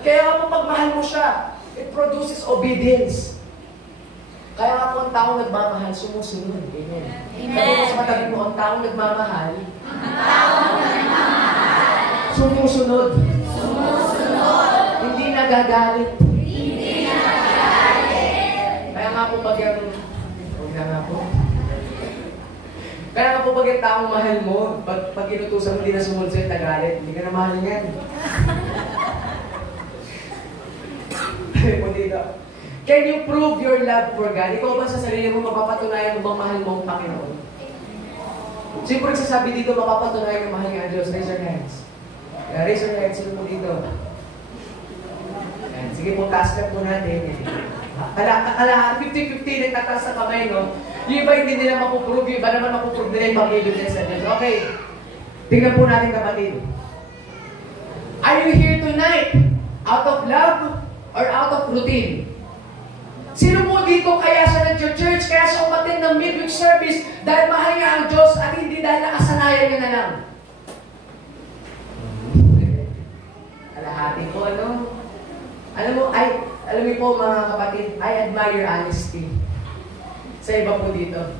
Kaya nga po pagmahal mo siya, it produces obedience. Kaya nga po ang taong nagmamahal, sumusunod. Amen. Sabi mo sa katabi mo, ang taong nagmamahal, sumusunod. Hindi nagagalit. Kaya nga po pag yung... Kaya nga po pag yung taong mahal mo, pag inutusan mo, hindi na sumunod sa'yo, nagalit. Hindi ka na mahal niyan. Can you prove your love for God? Ikaw ba sa sarili mo, mapapatunayan mo bang mahal mo ang Panginoon? Siyempre sasabi dito, mapapatunayan mo mahal nga ang Diyos. Raise your hands. Raise your hands. Sino po dito? Sige po, taas na po natin. Kalahat, 50-50 nagtataas sa kamay, no? Yung iba hindi nila mapuprove, yung iba naman mapuprove nila yung pag-ibig nila sa Diyos. Okay. Tingnan po natin, kapatid. Are you here tonight out of love or out of routine? Sino po dito kaya siya nag-church, kaya siya umattend ng midweek service dahil mahal niya ang Diyos at hindi dahil nakasanayan niya na lang? Kalahati po, ano? Alam mo po mga kapatid, I admire honesty. Sa iba po dito.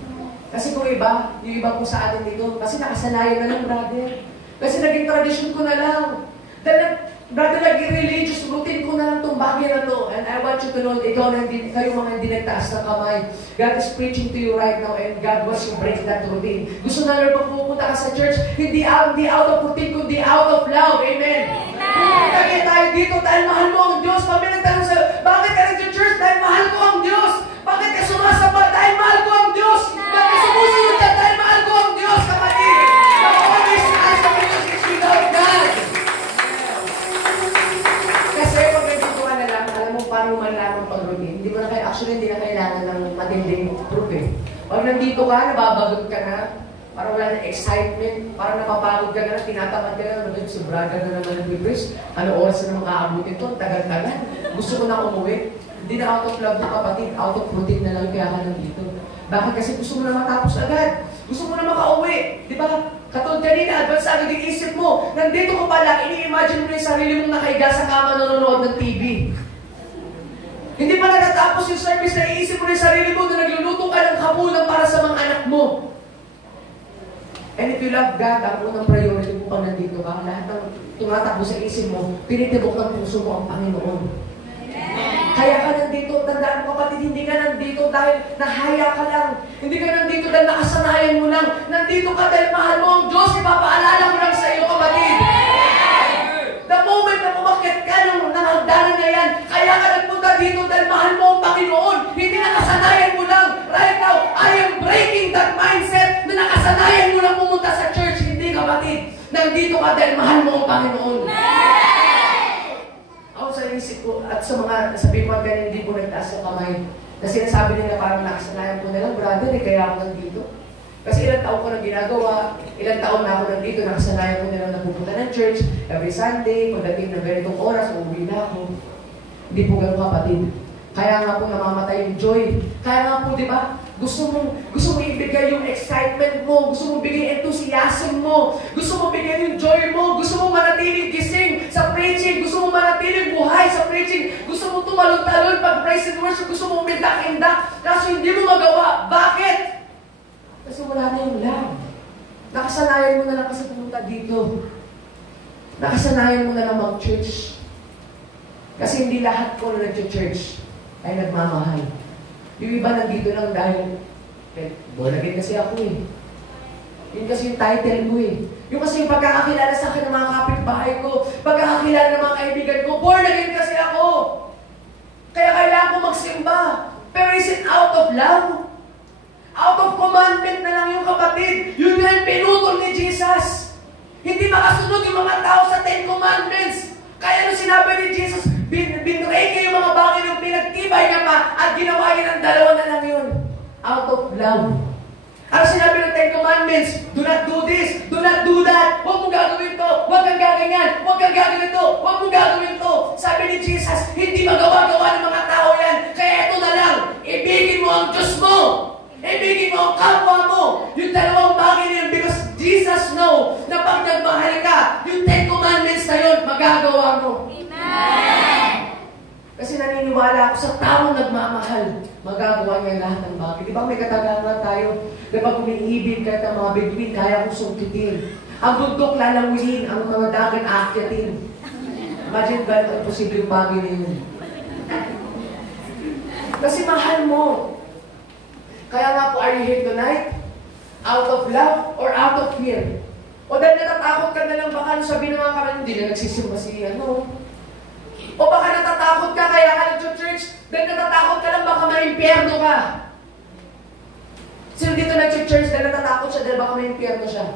Kasi kung iba, yung iba po sa atin dito, kasi nakasanayan na lang, brother. Kasi naging tradisyon ko na lang. Dahil brother, naging religious routine ko na lang itong bagay na to. And I want you to know, kayo mga hindi nagtaas ng kamay, God is preaching to you right now and God wants to break that routine. Gusto na lang pag pupunta ka sa church, hindi out of routine, kundi out of love. Amen? Pupunta kayo tayo dito dahil mahal mo ang Diyos. Pag may nagtanong sa'yo, bakit ka nag-church? Dahil mahal ko ang Diyos. Bakit ka sumasamba? Dahil mahal ko ang Diyos. Bakit sumusunod ka? Dahil mahal ko ang Diyos, kapatid. The only chance of Diyos is without God. Kasi pag nandito ka na lang, alam mo paano malaman pag-routine. Hindi na kailangan ng matinding proof eh. Pag nandito ka, nababagot ka na, parang wala na excitement, parang napapagod ka na, tinatamad ka na, si Braga na naman nag-preach, ano oras na makaabutin to, tagal-tagal. Gusto ko na umuwi. Hindi na out of love na kapatid, out of routine na lang kaya ka nandito. Bakit? Kasi gusto mo na matapos agad. Gusto mo na makauwi. Di ba? Katulad kanina, advance agad yung isip mo. Nandito ko pala, ini-imagine mo na yung sarili mong nakahiga sa kama nanonood ng TV. Hindi pa natatapos yung service na iisip mo na yung sarili mo na nagluluto ka ng hapunan para sa mga anak mo. And if you love God, ang unang priority mo pag nandito ka, lahat ng tumatakbo sa isip mo, pinitibok ng puso mo ang Panginoon. Kaya ka nandito, tandaan mo kapatid, hindi ka nandito dahil nahaya ka lang. Hindi ka nandito dahil nakasanayan mo lang. Nandito ka dahil mahal mo ang Diyos, ipapaalala mo lang sa iyo kapatid. The moment na pumakit ka ng hagdanan na yan, kaya ka nagpunta dito dahil mahal mo ang Panginoon. Hindi nakasanayan mo lang. Right now, I am breaking that mindset na nakasanayan mo lang pumunta sa church. Hindi kapatid. Nandito ka dahil mahal mo ang Panginoon. Ako sa isip ko, at sa mga nasabi ko ganyan, hindi po nagtaas ng kamay. Na sinasabi nila parang nakasanayan ko na lang, brother, kaya ako nandito. Kasi ilang taon ko na ginagawa, ilang taon na ako nandito, nakasanayan ko na lang napupunta ng church, every Sunday, pagdating ng ganitong oras, uuwi na ako. Hindi po ganun kapatid. Kaya nga po namamatay yung joy. Kaya nga po, di ba, gusto mo ibigay yung excitement mo, gusto mo bigay enthusiasm mo, gusto mo bigay yung joy mo, gusto mo manatiling gising sa preaching, gusto mo manatiling buhay sa preaching, gusto mo tumalon-talon pag praise and worship, gusto mo umindak-indak, kaso hindi mo magawa. Bakit? Kasi wala na yung love. Nakasanayan mo na lang kasi pumunta dito. Nakasanayan mo na lang mag-church. Kasi hindi lahat ko na nag-church ay nagmamahal. Yung iba nandito lang dahil born again kasi ako eh. Yun kasi yung title ko eh. Yung kasi yung pagkakakilala sa akin ng mga kapitbahay ko, pagkakakilala ng mga kaibigan ko, born again kasi ako. Kaya kailangan ko magsimba. Pero is it out of love? Out of commandment na lang yung kapatid. Yun na yung pinutol ni Jesus. Hindi makasunod yung mga tao sa 10 Commandments. Kaya nung sinabi ni Jesus, binray kayo yung mga bagay ng pinagtibay niya pa at ginawa niya ng dalawa na lang yun. Out of love. Ano sinabi ng 10 Commandments? Do not do this, do not do that. Huwag mong gagawin to, huwag kang gaganyan, huwag kang gagawin to, huwag mong gagawin to. Sabi ni Jesus, hindi magawa-gawa ng mga tao yan. Kaya ito na lang, ibigin mo ang Diyos mo. Ibigin mo ang kapwa mo. Yung dalawang bagay na yun because Jesus know na pag nagmahal ka, yung 10 Commandments na yun, magagawa mo. Amen. Kasi naniniwala ako sa taong nagmamahal, magagawa niya lahat ng bagay. Di ba may katagangan tayo na pag umiibig kahit ang mga bituin, kaya kong sungkitin. Ang bundok lalawin, ang mga dagat aakyatin. Imagine ba ang posibleng bagay na yun? Kasi mahal mo. Kaya nga po, are you here tonight? Out of love or out of fear? O dahil natatakot ka na lang, baka sabihin ng mga kanan, hindi na nagsisimba si ano. O baka natatakot ka kaya ka nag-church, dahil natatakot ka lang, baka ma-impyerno ka. Sino dito nag-church dahil natatakot siya, dahil baka ma-impyerno siya?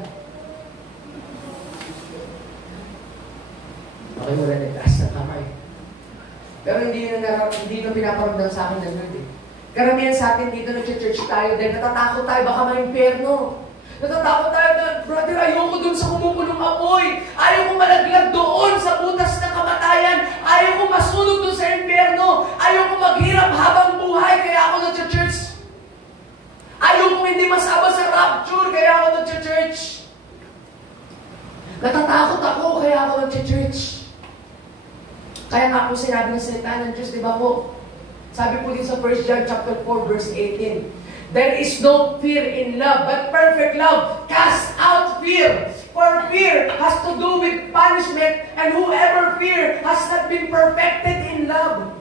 Okay, wala nagtaas ng kamay. Pero hindi na pinaparamdam sa akin ng Lord eh. Karamihan sa atin dito nag-church tayo dahil natatakot tayo, baka ma-impyerno. Natatakot tayo na, brother, ayoko dun sa kumukulong apoy. Ayoko malaglag doon sa butas ng kamatayan. Ayoko masunog dun sa impyerno. Ayoko maghirap habang buhay, kaya ako nag-church. Ayoko hindi masama sa rapture, kaya ako nag-church. Natatakot ako, kaya ako nag-church. Kaya nga po sinabi ng salita ng Diyos, di ba po? Sabi po din sa 1 John chapter 4, verse 18, there is no fear in love, but perfect love casts out fear. For fear has to do with punishment, and whoever fear has not been perfected in love.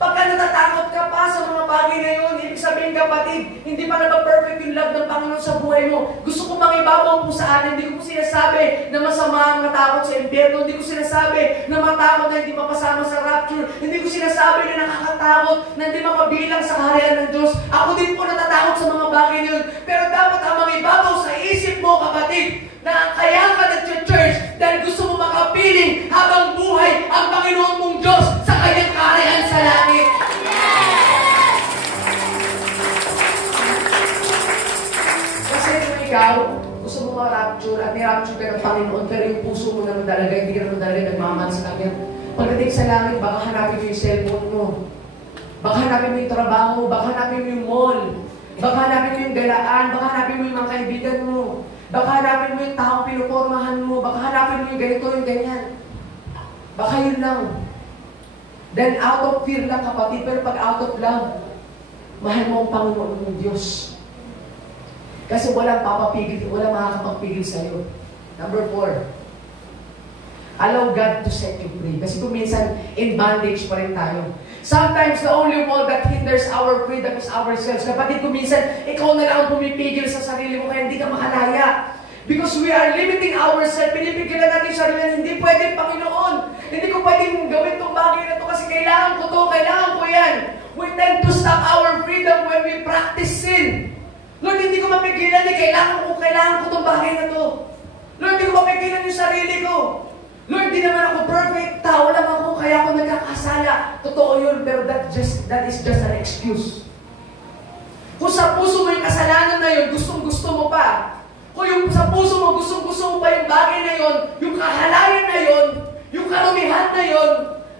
Pagka natatakot ka pa sa mga bagay na yun, ibig sabihin kapatid, hindi pa na perfect yung love ng Panginoon sa buhay mo. Gusto ko mangibabaw po sa atin, hindi ko sinasabi na masama ang matakot sa impyerno, hindi ko sinasabi na matakot na hindi mapasama sa rapture, hindi ko sinasabi na nakakatakot na hindi makabilang sa kaharian ng Diyos. Ako din po natatakot sa mga bagay na yun. Pero dapat ang mangibabaw sa isip mo, kapatid, na kaya ka nag-church dahil gusto mo makapiling habang buhay ang Panginoon mong Diyos sa kanyang kaharian sa langit. Kasi kung ikaw, gusto mo ma-rapture at ni-rapture ka ng Panginoon, pero yung puso mo naman talaga, hindi ka naman talaga nagmamahal sa kanya. Pagdating sa langit, baka hanapin mo yung cellphone mo. Baka hanapin mo yung trabaho, baka hanapin mo yung mall. Baka hanapin mo yung galaan, baka hanapin mo yung mga kaibigan mo. Baka hanapin mo yung taong pinupormahan mo. Baka hanapin mo yung ganito, yung ganyan. Baka yun lang. Then out of fear lang, kapatid. Pero pag out of love, mahal mo ang Panginoon ng Diyos. Kasi walang papapigil, walang makakapagpigil sa'yo. Number 4, allow God to set you free. Kasi kung minsan, in bondage pa rin tayo. Sometimes, the only one that hinders our freedom is ourselves. Kapatid, kung minsan, ikaw na lang ang pumipigil sa sarili mo kaya hindi ka makalaya. Because we are limiting ourselves. Pinipigilan natin yung sarili na hindi pwede, Panginoon. Hindi ko pwedeng gawin itong bagay na ito kasi kailangan ko ito, kailangan ko yan. We tend to stop our freedom when we practice sin. Lord, hindi ko mapigilan kailangan ko itong bagay na ito. Lord, hindi ko mapigilan yung sarili ko. Lord, di naman ako perfect. Tao lang ako, kaya ako nagkakasala. Totoo yun, pero that is just an excuse. Kung sa puso mo yung kasalanan na yun, gustong-gusto mo pa. Kung yung sa puso mo, gustong-gusto mo pa yung bagay na yun, yung kahalayan na yun, yung karumihan na yun,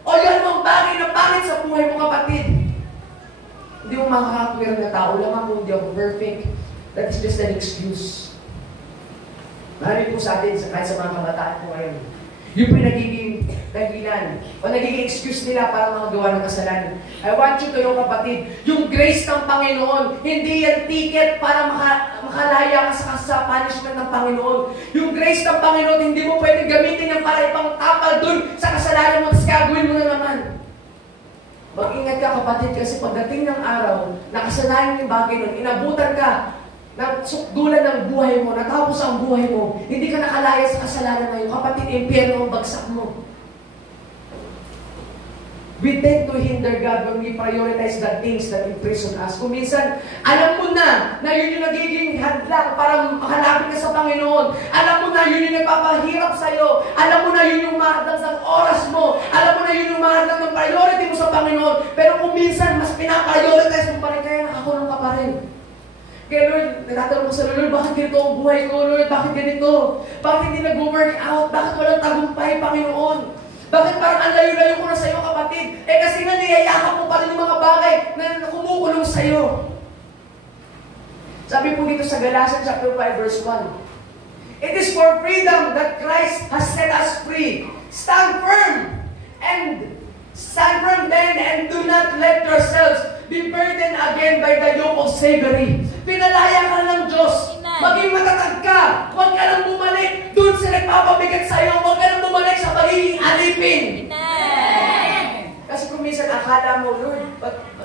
o yan mong bagay na pangit sa buhay mo, kapatid. Hindi mo makakapwera na tao lang ako, hindi ako perfect. That is just an excuse. Marami po sa atin, kahit sa mga kabataan po ngayon, yung pinagiging dahilan o nagiging excuse nila para makagawa ng kasalanan. I want you to know, kapatid, yung grace ng Panginoon, hindi yan ticket para makalaya ka sa punishment ng Panginoon. Yung grace ng Panginoon, hindi mo pwedeng gamitin yan para ipang tapal dun sa kasalanan mo, tapos gagawin mo na naman. Mag-ingat ka, kapatid, kasi pagdating ng araw, nakasalanan yung bagay nun, inabutan ka, sukdulan ng buhay mo, natapos ang buhay mo, hindi ka nakalaya sa kasalanan na yun. Kapatid, impyerno ang bagsak mo. We tend to hinder God when we prioritize the things that imprison us. Kung minsan, alam mo na yun yung nagiging hadlang para makalapit ka sa Panginoon. Alam mo na yun yung nagpapahirap sa'yo. Alam mo na yun yung mahadlang sa oras mo. Alam mo na yun yung mahadlang ng priority mo sa Panginoon. Pero kung minsan, mas pinaprioritize mo pa rin, kaya nakakulong ka pa rin. Kaya Lord, natatanong ko sa Lord, bakit ganito ang buhay ko? Lord, bakit ganito? Bakit hindi nag-work out? Bakit walang tagumpay, Panginoon? Bakit parang ang layo-layo ko na sa iyo, kapatid? Kasi nga niyayakap mo pa rin yung mga bagay na kumukulong sa iyo. Sabi po dito sa Galatians chapter 5, verse 1, it is for freedom that Christ has set us free. Stand firm then and do be burdened again by the yoke of slavery. Pinalaya ka ng Diyos. Maging matatag ka. Huwag ka nang bumalik dun sa nagpapabigat sa'yo. Huwag ka nang bumalik sa pagiging alipin. Kasi kung minsan akala mo, Lord,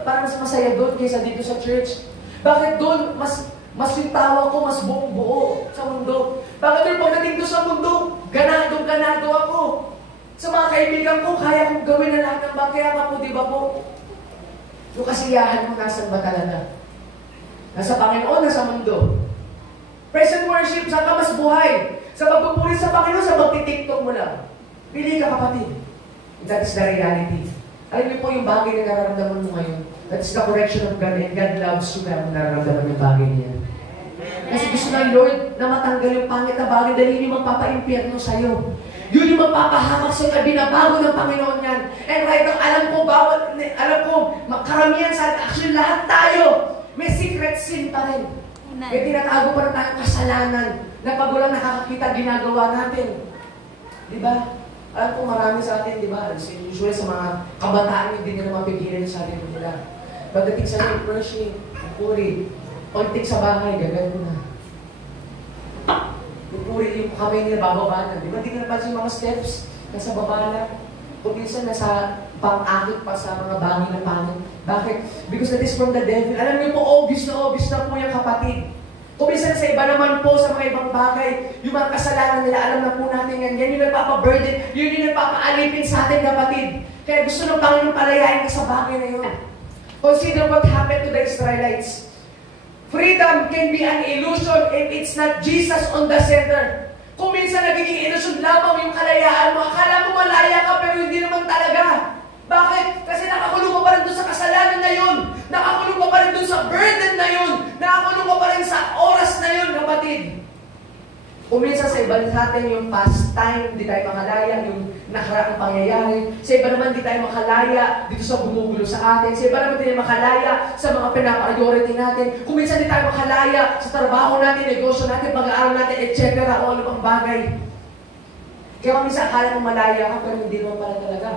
parang mas masaya doon kaysa dito sa church. Bakit doon mas yung tawa ko, mas buong-buo sa mundo? Bakit doon pagdating doon sa mundo, ganado ako? Sa mga kaibigan ko, kaya kong gawin na lahat ng bagay. Kaya nga po, di ba po? Yung kasiyahan mo, nasan ba talaga? Nasa Panginoon, nasa mundo. Praise and worship, saan ka mas buhay? Sa pagpupuri sa Panginoon, sa magti-TikTok mo lang. Pili ka, kapatid. That is the reality. Alam niyo po yung bagay na nararamdaman mo ngayon. That is the correction of God, and God loves you kaya mo nararamdaman yung bagay niya. Kasi gusto ng Lord na matanggal yung pangit na bagay dahil yun yung magpapa-impyerno sa'yo. Yun yung magpapahamak sa'yo na binabago ng Panginoon yan. And right now, alam ko, karamihan sa atin, actually lahat tayo, may secret sin pa rin. May tinatago pa rin tayong kasalanan na pag walang nakakakita, ginagawa natin. Diba? Alam ko marami sa atin, di ba? Usually sa mga kabataan, hindi nila mapigilan yung sarili nila. Pagdating sa mga worship, puri, pagdating sa bahay, gagawin na. Puri yung kamay nila, bababa na. Di ba? Di ka napansin yung mga steps, nasa baba na. Kung minsan nasa pang-akit pa sa mga bagay na pangit. Bakit? Because that is from the devil. Alam niyo po, obvious na po yung kapatid. Kung minsan sa iba naman po, sa mga ibang bagay, yung mga kasalanan nila, alam na po natin yan. Yan yung nagpapaburden, yun yung nagpapaalipin sa atin, kapatid. Kaya gusto ng Panginoon palayain ka sa bagay na yun. Consider what happened to the Israelites. Freedom can be an illusion if it's not Jesus on the center. Kung minsan nagiging illusion lamang yung kalayaan mo, akala mo malaya ka, pero hindi naman talaga. Bakit? Kasi nakakulong ka pa rin doon sa kasalanan na yun. Nakakulong ka pa rin doon sa burden na yun. Nakakulong ka pa rin sa oras na yun, kapatid. Kung minsan sa iba natin yung past time, hindi tayo makalaya, yung nakaraang pangyayari. Sa iba naman, hindi tayo makalaya dito sa bumugulo sa atin. Sa iba naman, hindi tayo makalaya sa mga pinapriority natin. Kung minsan, hindi tayo makalaya sa trabaho natin, negosyo natin, pag-aaral natin, etc. o ano pang bagay. Kaya kung minsan, akala mo malaya ka, pero hindi naman pala talaga.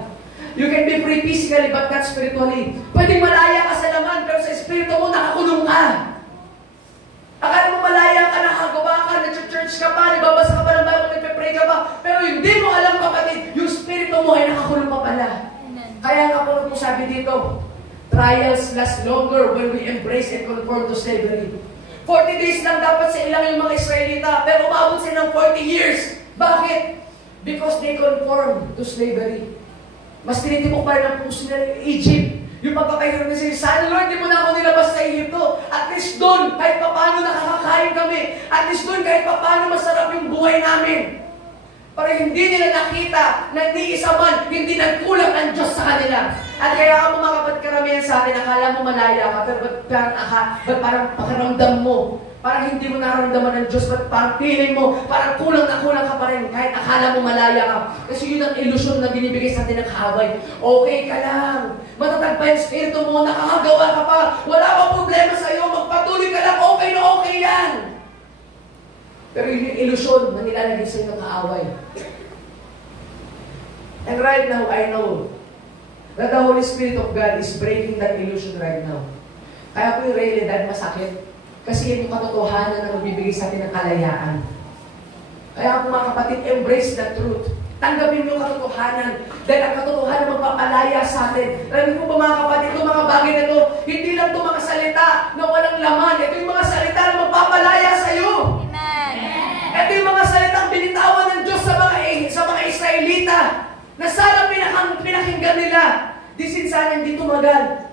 You can be free physically, but not spiritually. Pwedeng malaya ka sa laman, pero sa espiritu mo, nakakulong ka. Akala mo malaya ka, nakagawa ka, nag-church ka pa, nagbabasa ka pa ng Bible, nagpe-pray ka pa, pero hindi mo alam, kapatid, yung espiritu mo ay nakakulong pa pala. Kaya nga po sabi dito, trials last longer when we embrace and conform to slavery. 40 days lang dapat sa ilang yung mga Israelita, pero umabot sila ng 40 years. Bakit? Because they conform to slavery. Mas tinitipok pa rin ang puso nila Egypt. Yung pagpapahirap na sila, sana Lord, di mo na ako nilabas sa Egypto. At least doon, kahit paano nakakakain kami. At least doon, kahit paano masarap yung buhay namin. Para hindi nila nakita na hindi isa man, hindi nagkulang ang Diyos sa kanila. At kaya ako mga kapatid karamihan sa atin, akala mo malaya ka, pero ba't parang pakiramdam mo? Parang hindi mo nararamdaman ng Diyos, ba't parang feeling mo, parang kulang na kulang ka pa rin, kahit akala mo malaya ka. Kasi yun ang ilusyon na binibigay sa atin ng kaaway. Okay ka lang. Matatag pa yung spirito mo, nakakagawa ka pa. Wala pa problema sa iyo, magpatuloy ka lang, okay na okay yan. Pero yun yung ilusyon na nilalagay sa iyo ng kaaway. And right now, I know that the Holy Spirit of God is breaking that illusion right now. Kaya po yung realidad masakit. Kasi yan yung katotohanan na magbibigay sa atin ng kalayaan. Kaya po mga kapatid, embrace the truth. Tanggapin mo yung katotohanan. Dahil ang katotohanan magpapalaya sa atin. Alam mo po mga kapatid, itong mga bagay na ito, hindi lang ito mga salita na walang laman. Ito yung mga salita na magpapalaya sa iyo. Amen. Ito yung mga salitang binitawan ng Diyos sa mga Israelita na sana pinakinggan nila. Disin sana hindi tumagal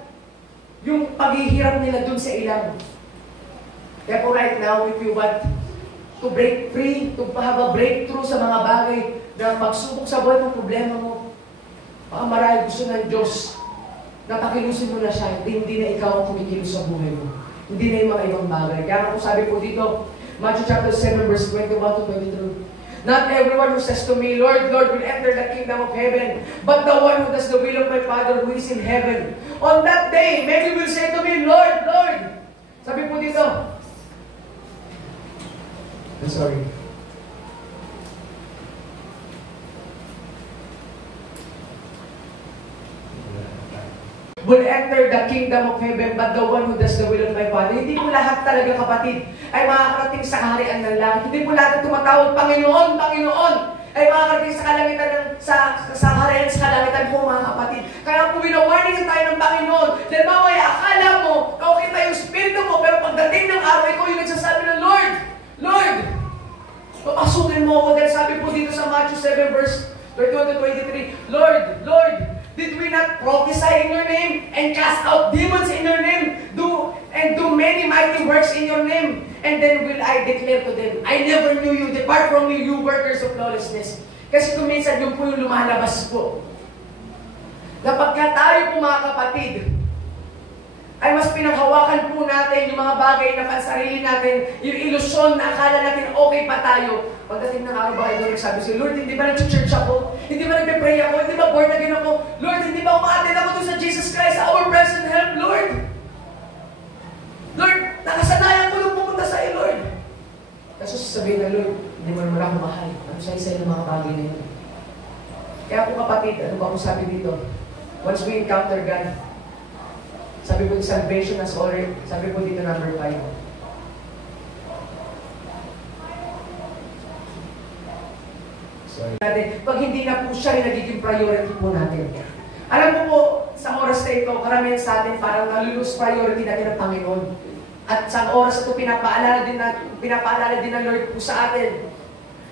yung paghihirap nila dun sa ilang. Kaya po right now, if you want to break free, to have a breakthrough sa mga bagay na pagsubok sa buhay ng problema mo, baka marahil gusto ng Diyos na pakilusin mo na siya, hindi na ikaw ang kumikilos sa buhay mo. Hindi na yung mga ibang bagay. Kaya kung sabi po dito, Matthew chapter 7, verse 21 to 22, not everyone who says to me, Lord, Lord, will enter the kingdom of heaven, but the one who does the will of my Father who is in heaven. On that day, many will say to me, Lord, Lord. Sabi po dito, I'm sorry. will enter the kingdom of heaven, but the one who does the will of my Father. Hindi po lahat talaga, kapatid, ay makakarating sa kaharian ng langit. Hindi po lahat tumatawag, Panginoon, Panginoon, ay makakarating sa kalangitan sa kaharian, sa kalangitan po, mga kapatid. Kaya po winawarningan tayo ng Panginoon. Dahil mamaya, akala mo, kaukita yung spirito mo, pero pagdating ng araw, ikaw yung nagsasabi ng Lord, Lord, papasukin mo ako. Dahil sabi po dito sa Matthew 7 verse 31-23, Lord, Lord, did we not prophesy in your name and cast out demons in your name? Do many mighty works in your name? And then will I declare to them, I never knew you. Depart from me, you workers of lawlessness. Kasi kung minsan yun po yung lumalabas po. Kapag tayo po, mga kapatid, ay mas pinanghawakan po natin yung mga bagay na pansarili natin, yung ilusyon na akala natin okay pa tayo. Pagdating ng araw ba kayo nagsabi si Lord, hindi ba nag-church ako? Hindi ba nagpe-pray ako? Hindi ba born again ako? Lord, hindi ba umaattend ako doon sa Jesus Christ, our present help, Lord? Lord, nakasanayan ko nung pumunta sa iyo, Lord. Kaso sasabihin na, Lord, hindi mo naman ako mahal. Ano sa'yo ng mga bagay na yun? Kaya po kapatid, ano ba po sabi dito? Once we encounter God, sabi po, salvation as already, sabi po dito number 5. Sorry. Pag hindi na po siya yung nagiging priority po natin. Alam mo po, sa oras na ito, karamihan sa atin parang nalulose priority natin ng Panginoon. At sa oras ito, pinapaalala din ng Lord po sa atin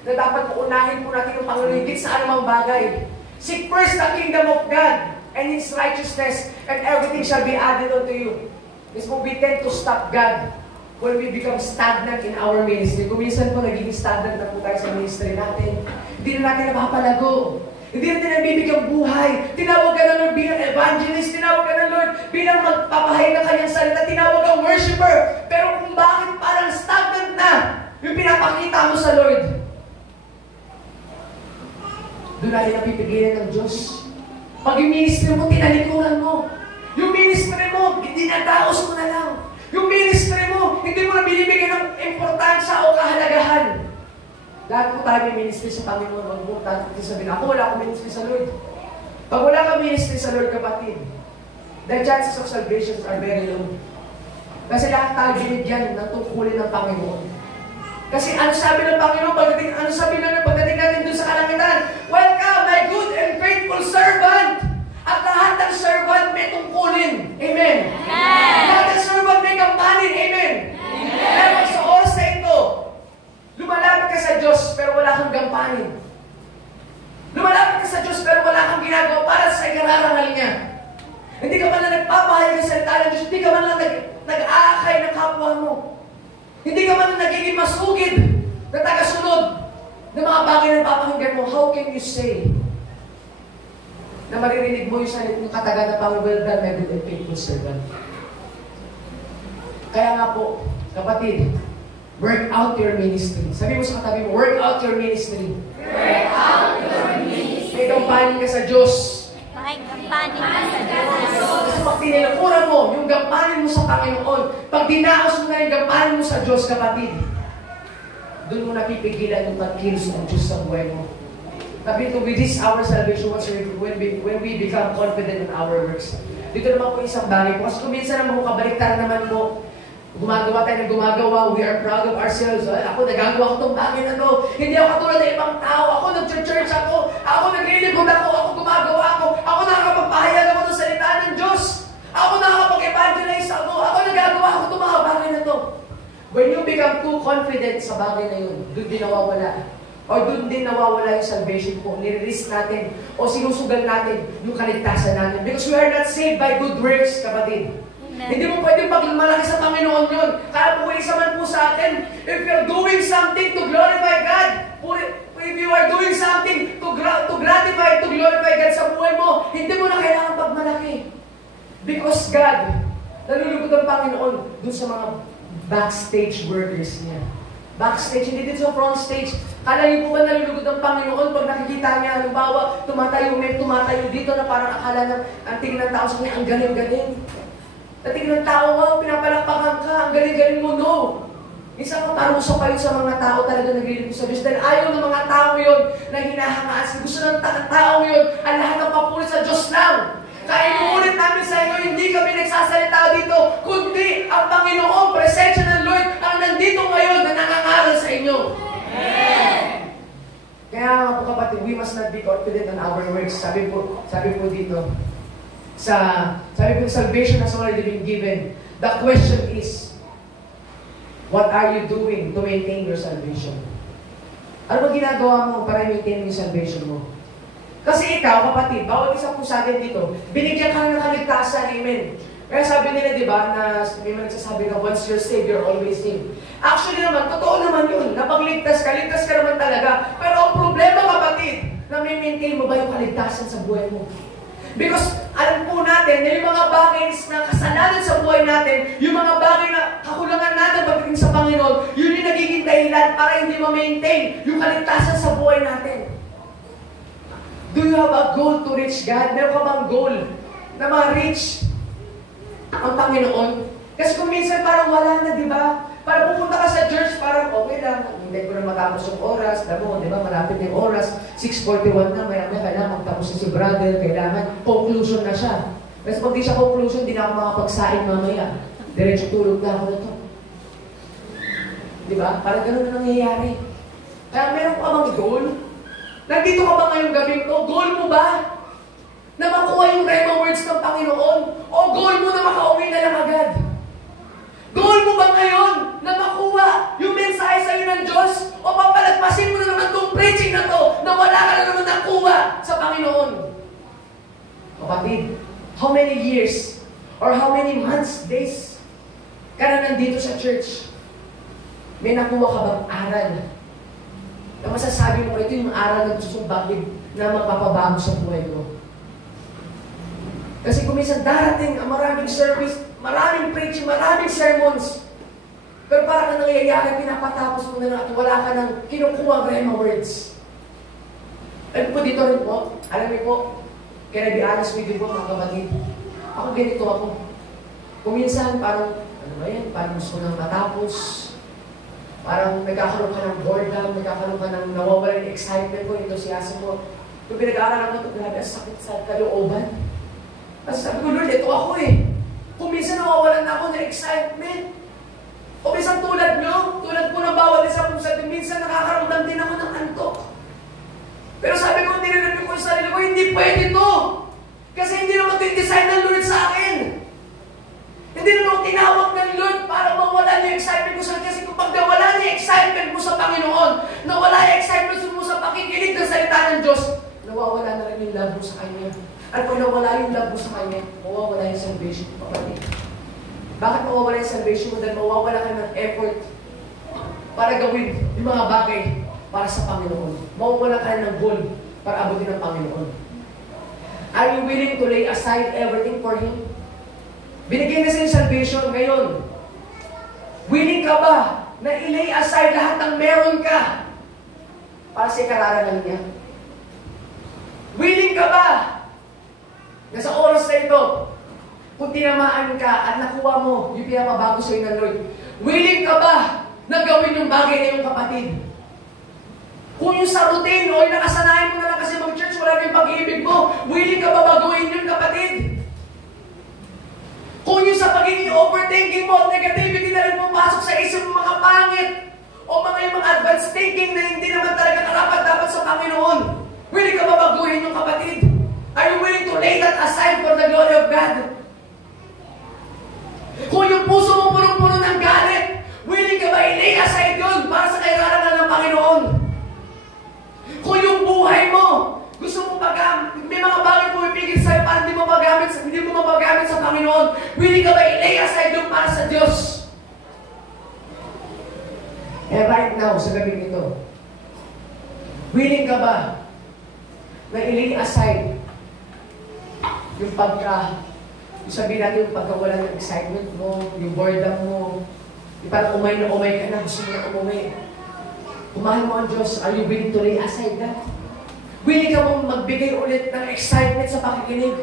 na dapat po unahin po natin yung Panginoon higit sa anumang bagay. Seek first the kingdom of God and His righteousness, and everything shall be added unto you. This po, we tend to stop God when we become stagnant in our ministry. Kung minsan po nagiging stagnant na po tayo sa ministry natin, hindi na natin napapalago. Hindi natin nabibigyan buhay. Tinawag ka na Lord bilang evangelist, tinawag ka na Lord bilang magpapahay ng kanyang salita, tinawag kang worshiper. Pero kung bakit parang stagnant na yung pinapakita mo sa Lord, doon natin napipigilan ng Diyos. Pag yung ministry mo, tinalikuran mo. Yung ministry mo, dinadaos mo na lang. Yung ministry mo, hindi mo na binibigyan ng importansya o kahalagahan. Lahat po tayo may ministry sa Panginoon. Huwag mo tayo sabihin, ako wala akong ministry sa Lord. Pag wala kang ministry sa Lord, kapatid, the chances of salvation are very low. Kasi lahat tayo binigyan ng tungkulin ng Panginoon. Kasi ano sabi ng Panginoon, ano sabi na pagdating natin dun sa kalangitan? Welcome, my good and faithful servant! At lahat ng servant may tungkulin. Amen? Amen. Lahat ng servant may kampanin. Amen? Amen. Pero sa oras na ito, lumalapit ka sa Diyos pero wala kang gampanin. Lumalapit ka sa Diyos pero wala kang ginagawa para sa ikararangal niya. Hindi ka man lang nagpapahayag ng salita ng Diyos, hindi ka man lang nag-aakay ng kapwa mo. Hindi ka man lang nagiging masugid na tagasunod ng mga bagay na napapakinggan mo. How can you say na maririnig mo yung salita ng kataga na Panginoon, well done, my good and faithful servant. Kaya nga po, kapatid, work out your ministry. Sabi mo sa katabi mo, work out your ministry. Work out your ministry. May gampanin ka sa Diyos. May gampanin ka sa Diyos. Kasi pag tinilikuran mo, yung gampanin mo sa Panginoon, pag dinaos mo na yung gampanin mo sa Diyos, kapatid, doon mo napipigilan yung pagkilos ng Diyos sa buhay mo. Sabi ko, with this our salvation, when we become confident in our works. Dito naman po isang bagay po. Kasi kung minsan naman po kabaliktaran naman po, gumagawa tayo ng gumagawa, we are proud of ourselves. Ako, nagagawa ko itong bagay na to. Hindi ako katulad ng ibang tao. Ako, nag-church ako naglilipod ako gumagawa ako nakakapagpahayag ako ng salita ng Diyos. Ako nakakapag-evangelize ako nagagawa ako itong mga bagay na to. When you become too confident sa bagay na yun, doon din nawawala. O doon din nawawala yung salvation po. Nire-risk natin o sinusugal natin yung kaligtasan natin. Because we are not saved by good works, kapatid. Amen. Hindi mo pwedeng pagmalaki sa Panginoon yun. Kaya po isa man po sa atin, if you're doing something to glorify God, if you are doing something to gratify, to glorify God sa buhay mo, hindi mo na kailangan pagmalaki. Because God, nalulugod ang Panginoon dun sa mga backstage workers niya. Backstage, hindi din sa front stage. Kala niyo po ba nalulugod ang Panginoon pag nakikita niya, halimbawa, tumatayo dito na parang akala ng ang tingin ng tao sa kanya, ang galing-galing. At tingin ng tao, wow, pinapalakpakan ka, ang galing-galing mo, no. Isang parusa pa yun sa mga tao talaga naglilingkod sa Diyos. Dahil ayaw ng mga tao yun na hinahangaan. Gusto ng tao yun, ang lahat ng papulit sa Diyos lang. Kaya inuulit namin sa iyo yung nagsasalita dito, kundi ang Panginoon, presensya ng Lord, ang nandito ngayon na nangangaral sa inyo. Amen! Kaya mga po kapatid, we must not be confident in our works. Sabi po dito, sabi po, salvation has already been given. The question is, what are you doing to maintain your salvation? Ano ba ginagawa mo para maintain yung salvation mo? Kasi ikaw, kapatid, bawat isa po sa atin dito, binigyan ka ng kaligtasan, amen. Kaya sabi nila, di ba, na may nagsasabi na once you're saved, you're always saved. Actually naman, totoo naman yun. Napagligtas ka naman talaga. Pero ang problema, kapatid, na may maintain mo ba yung kaligtasan sa buhay mo? Because alam po natin na yung mga bagay na kasalanan sa buhay natin, yung mga bagay na kakulangan natin pagdating sa Panginoon, yun yung nagiging dahilan para hindi ma-maintain yung kaligtasan sa buhay natin. Do you have a goal to reach God? Meron ka bang goal na ma-reach ang Panginoon? Kasi kung minsan parang wala na, di ba? Para pupunta ka sa church, parang okay lang. Hindi ko na matapos yung oras. Di ba? Malapit yung oras. 6:41 na. Maya-maya kailangan magtapos si brother. Kailangan conclusion na siya. Kasi pag di siya conclusion, di na ako makapagsain mamaya. Diretso tulog na ako na to. Di ba? Parang ganun na nangyayari. Kaya meron ka bang goal? Nandito ka ba ngayong gabi to? Goal mo ba? Na makuha yung rhema words ng Panginoon? O goal mo na makauwi na lang agad? Goal mo ba ngayon na makuha yung mensahe sa iyo ng Diyos? O papalagpasin mo na naman itong preaching na to na wala ka na naman nakuha sa Panginoon? Kapatid, how many years or how many months, days ka na nandito sa church? May nakuha ka bang aral? Na masasabi mo, ito yung aral na susumbagin na magpapabago sa buhay mo. Kasi kung minsan darating ang maraming service, maraming preaching, maraming sermons. Pero parang ang nangyayari, pinapatapos mo na lang at wala ka ng kinukuha rhema words. At po dito rin po, alam niyo po, can I be honest with you po mga kapatid? Ako ganito ako. Kung minsan parang, ano ba yan, parang gusto nang matapos. Parang nagkakaroon ka ng boredom, nagkakaroon ka ng nawawala ng excitement mo, enthusiasm mo. Kung pinag-aaralan mo ito, grabe, sakit sa kalooban. Kasi sabi ko, Lord, ito ako eh. Kung minsan nawawalan na ako ng excitement. O minsan tulad nyo, tulad po ng bawat isa kung sa atin, minsan nakakaramdam din ako ng antok. Pero sabi ko, nilalabi ko sa sarili ko, hindi pwede to. Kasi hindi naman ito yung design ng Lord sa akin. Hindi naman tinawag ng Lord para mawala yung excitement ko sa akin. Kasi kung pag nawala yung excitement mo sa Panginoon, nawala yung excitement mo sa pakikinig ng salita ng Diyos, nawawala na rin yung love mo sa Kanya. At kung nawala yung love mo sa Kanya, mawawala yung salvation mo, kapatid. Bakit mawawala yung salvation mo? Dahil mawawala ka ng effort para gawin yung mga bagay para sa Panginoon. Mawawala ka ng goal para abutin ng Panginoon. Are you willing to lay aside everything for Him? Binigyan na sa yung salvation ngayon. Willing ka ba na i-lay aside lahat ng meron ka para sa ikararangan niya? Willing ka ba na sa oras na ito, kung tinamaan ka at nakuha mo yung pinapabago sa iyo ng Lord, willing ka ba na gawin yung bagay na yung kapatid? Kung yung sa routine o yung nakasanayan mo na lang kasi mag-church, wala na yung pag-ibig mo, willing ka ba baguhin yun, kapatid? Kung yung sa pagiging overthinking mo at negativity na rin pumapasok sa isip mo mga pangit o yung mga advanced thinking na hindi naman talaga karapat-dapat sa Panginoon, willing ka ba baguhin yung kapatid? Are you willing to lay that aside for the glory of God? Kung yung puso mo punong-puno ng galit, willing ka ba i-lay aside yun para sa kairarangan ng Panginoon? Kung yung buhay mo, gusto mo may mga bagay pumipigil sa'yo para hindi mo mapagamit sa Panginoon, willing ka ba i-lay aside yun para sa Diyos? Right now, sa gabi nito, willing ka ba na i-lay aside yung sabihin natin yung pagkawala ng excitement mo, yung boredom mo, yung parang umay ka na, gusto mo na umuwi. Kumahal mo ang Diyos, are you willing to lay aside that? Willing ka mong magbigay ulit ng excitement sa pakikinig?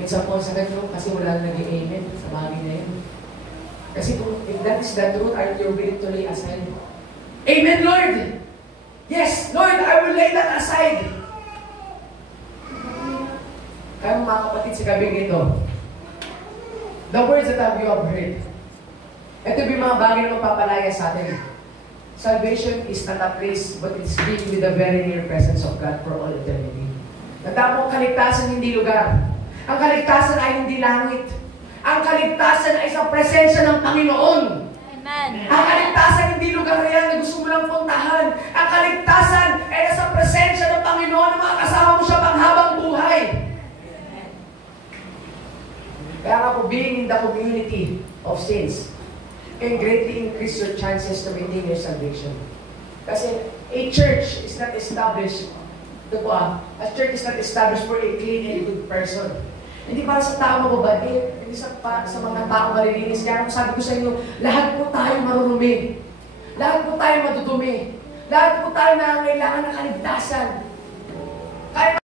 Minsan po sa ganito, kasi wala na nag-i-amen sa bagay na yun. Kasi kung if that is the truth, are you willing to lay aside? Amen, Lord! Yes, Lord, I will lay that aside. Kaya mga kapatid, sa gabing ito, the words that you have heard, ito yung mga bagay na magpapalaya sa atin. Salvation is not a place, but it's being with the very near presence of God for all eternity. Natapos ang kaligtasan hindi lugar. Ang kaligtasan ay hindi langit. Ang kaligtasan ay sa presensya ng Panginoon. Amen. Ang kaligtasan hindi lugar yan na gusto mo lang puntahan. Ang kaligtasan ay nasa presensya ng Panginoon na makakasama mo siya panghabang buhay. Kaya nga po, being in the community of saints can greatly increase your chances to maintain your salvation. Kasi a church is not established, a church is not established for a clean and good person. Hindi para sa tao mababait, hindi sa mga tao malilinis. Kaya sabi ko sa inyo, lahat po tayo marurumi. Lahat po tayo madudumi. Lahat po tayo nangangailangan ng kaligtasan. Kaya